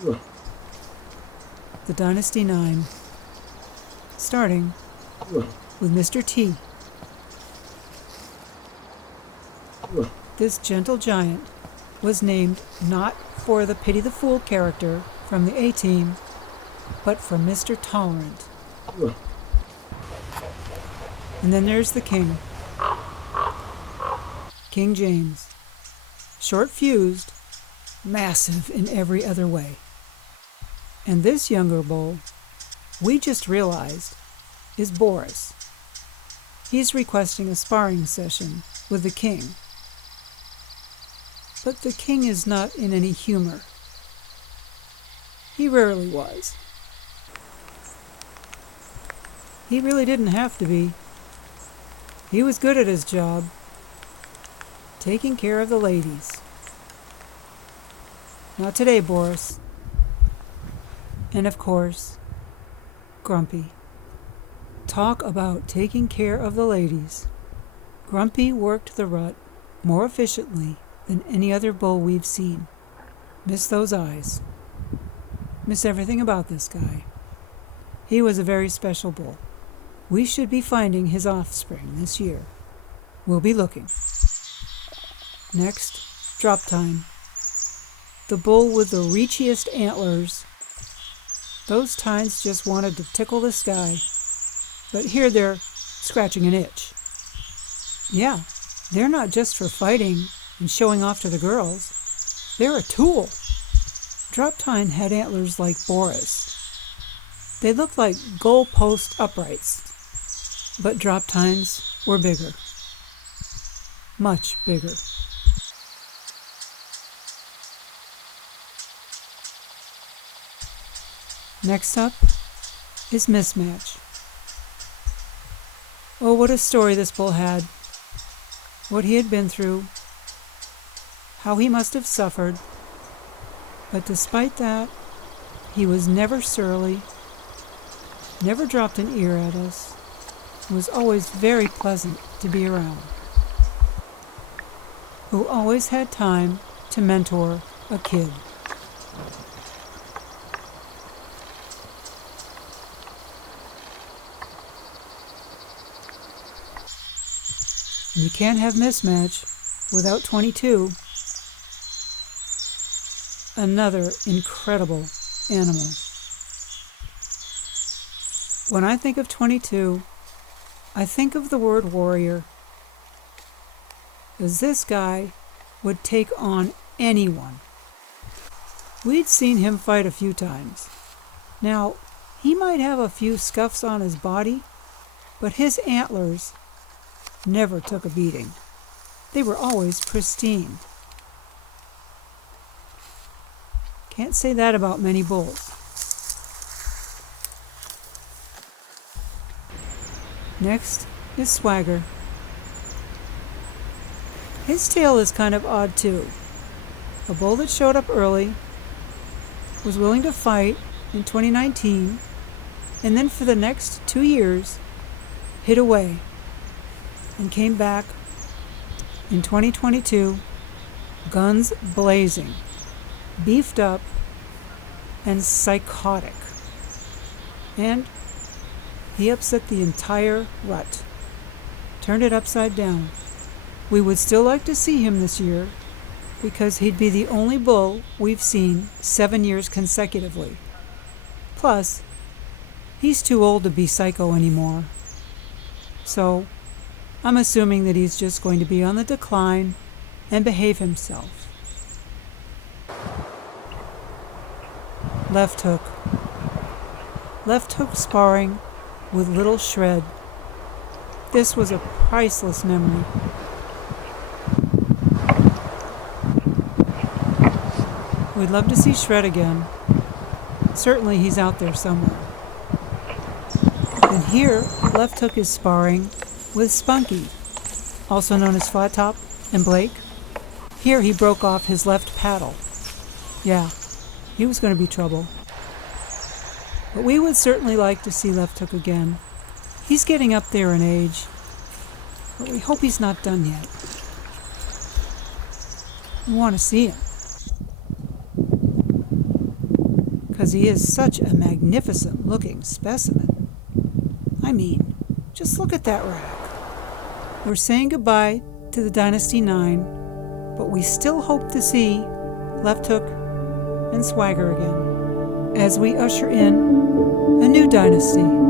The Dynasty Nine, starting with Mr. T. This gentle giant was named not for the Pity the Fool character from the A-Team, but for Mr. Tolerant. And then there's the king, King James. Short-fused, massive in every other way. And this younger bull, we just realized, is Boris. He's requesting a sparring session with the king. But the king is not in any humor. He rarely was. He really didn't have to be. He was good at his job, taking care of the ladies. Not today, Boris. And of course, Grumpy. Talk about taking care of the ladies. Grumpy worked the rut more efficiently than any other bull we've seen. Miss those eyes. Miss everything about this guy. He was a very special bull. We should be finding his offspring this year. We'll be looking. Next, Drop Tine. The bull with the reachiest antlers. Those tines just wanted to tickle the sky, but here they're scratching an itch. Yeah, they're not just for fighting and showing off to the girls. They're a tool. Drop Tine had antlers like Boris. They looked like goalpost uprights, but Drop Tines were bigger. Much bigger. Next up is Mismatch. Oh, what a story this bull had. What he had been through. How he must have suffered. But despite that, he was never surly, never dropped an ear at us, was always very pleasant to be around. Who always had time to mentor a kid. You can't have Mismatch without 22. Another incredible animal. When I think of 22, I think of the word warrior. As this guy would take on anyone. We'd seen him fight a few times. Now, he might have a few scuffs on his body, but his antlers never took a beating. They were always pristine. Can't say that about many bulls. Next is Swagger. His tail is kind of odd too. A bull that showed up early, was willing to fight in 2019, and then for the next 2 years, hid away and came back in 2022, guns blazing, beefed up, and psychotic. And he upset the entire rut, turned it upside down. We would still like to see him this year because he'd be the only bull we've seen 7 years consecutively. Plus, he's too old to be psycho anymore. So, I'm assuming that he's just going to be on the decline and behave himself. Left hook. Left hook sparring with Little Shred. This was a priceless memory. We'd love to see Shred again. Certainly he's out there somewhere. And here, Left Hook is sparring with Spunky, also known as Flat Top and Blake. Here he broke off his left paddle. Yeah, he was going to be trouble. But we would certainly like to see Left Hook again. He's getting up there in age, but we hope he's not done yet. We want to see him. because he is such a magnificent-looking specimen. I mean, just look at that rack. We're saying goodbye to the Dynasty Nine, but we still hope to see Left Hook and Swagger again as we usher in a new dynasty.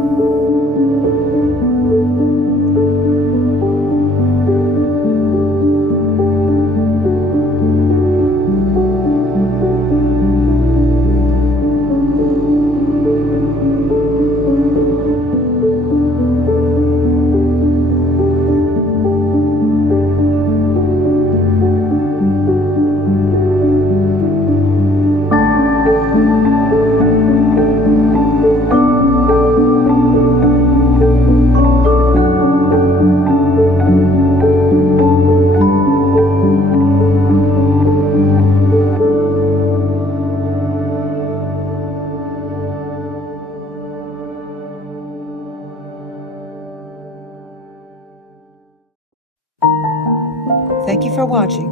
Thank you for watching.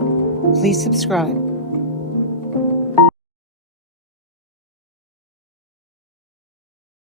Please subscribe.